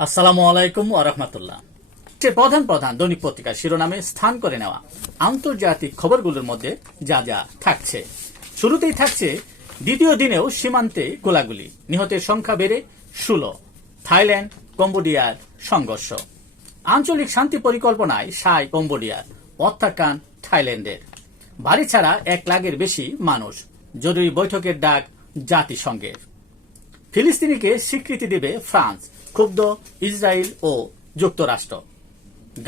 আসসালামু আলাইকুম ওয়া রাহমাতুল্লাহ। প্রধান প্রধান দৈনিক পত্রিকার শিরোনামে স্থান করে নেওয়া আন্তর্জাতিক খবরগুলোর মধ্যে যা যা থাকছে, শুরুতেই থাকছে দ্বিতীয় দিনেও সীমান্তে গোলাগুলি, নিহতের সংখ্যা বেড়ে 16। থাইল্যান্ড কম্বোডিয়ার সংঘর্ষ, আঞ্চলিক শান্তি পরিকল্পনায় সায় কম্বোডিয়ার, প্রত্যাখ্যান থাইল্যান্ডের। বাড়ি ছাড়া 1 লাখের বেশি মানুষ, জরুরি বৈঠকের ডাক জাতিসংঘের। ফিলিস্তিনিকে স্বীকৃতি দেবে ফ্রান্স, ক্ষুব্ধ ইসরায়েল ও যুক্তরাষ্ট্র।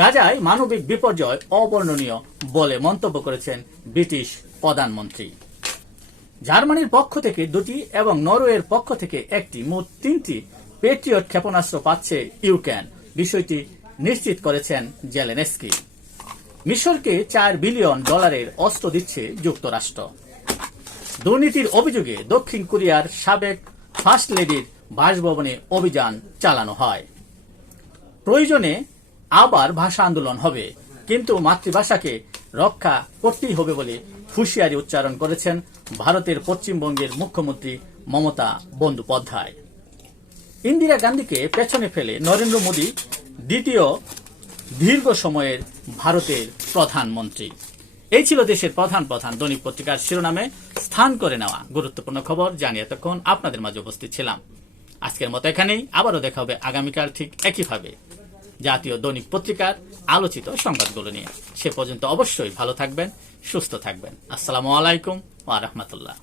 গাজায় মানবিক বিপর্যয় অবর্ণনীয় বলে মন্তব্য করেছেন ব্রিটিশ প্রধানমন্ত্রী। জার্মানির পক্ষ থেকে 2টি এবং নরওয়ের পক্ষ থেকে 1টি, মোট 3টি পেট্রিয়ট ক্ষেপণাস্ত্র পাচ্ছে ইউক্রেন, বিষয়টি নিশ্চিত করেছেন জেলেনস্কি। মিশরকে $4 বিলিয়ন অস্ত্র দিচ্ছে যুক্তরাষ্ট্র। দুর্নীতির অভিযোগে দক্ষিণ কোরিয়ার সাবেক ফার্স্ট লেডির বাসভবনে অভিযান চালানো হয়। প্রয়োজনে আবার ভাষা আন্দোলন হবে, কিন্তু মাতৃভাষাকে রক্ষা করতেই হবে বলে হুঁশিয়ারি উচ্চারণ করেছেন ভারতের পশ্চিমবঙ্গের মুখ্যমন্ত্রী মমতা বন্দ্যোপাধ্যায়। ইন্দিরা গান্ধীকে পেছনে ফেলে নরেন্দ্র মোদী দ্বিতীয় দীর্ঘ সময়ের ভারতের প্রধানমন্ত্রী। এই ছিল দেশের প্রধান প্রধান দৈনিক পত্রিকার শিরোনামে স্থান করে নেওয়া গুরুত্বপূর্ণ খবর জানিয়ে এতক্ষণ আপনাদের মাঝে উপস্থিত ছিলাম। আজকের মতো এখানেই, আবারও দেখা হবে আগামীকাল ঠিক একইভাবে জাতীয় দৈনিক পত্রিকার আলোচিত সংবাদগুলো নিয়ে। সে পর্যন্ত অবশ্যই ভালো থাকবেন, সুস্থ থাকবেন। আসসালামু আলাইকুম ওয়া রাহমাতুল্লাহ।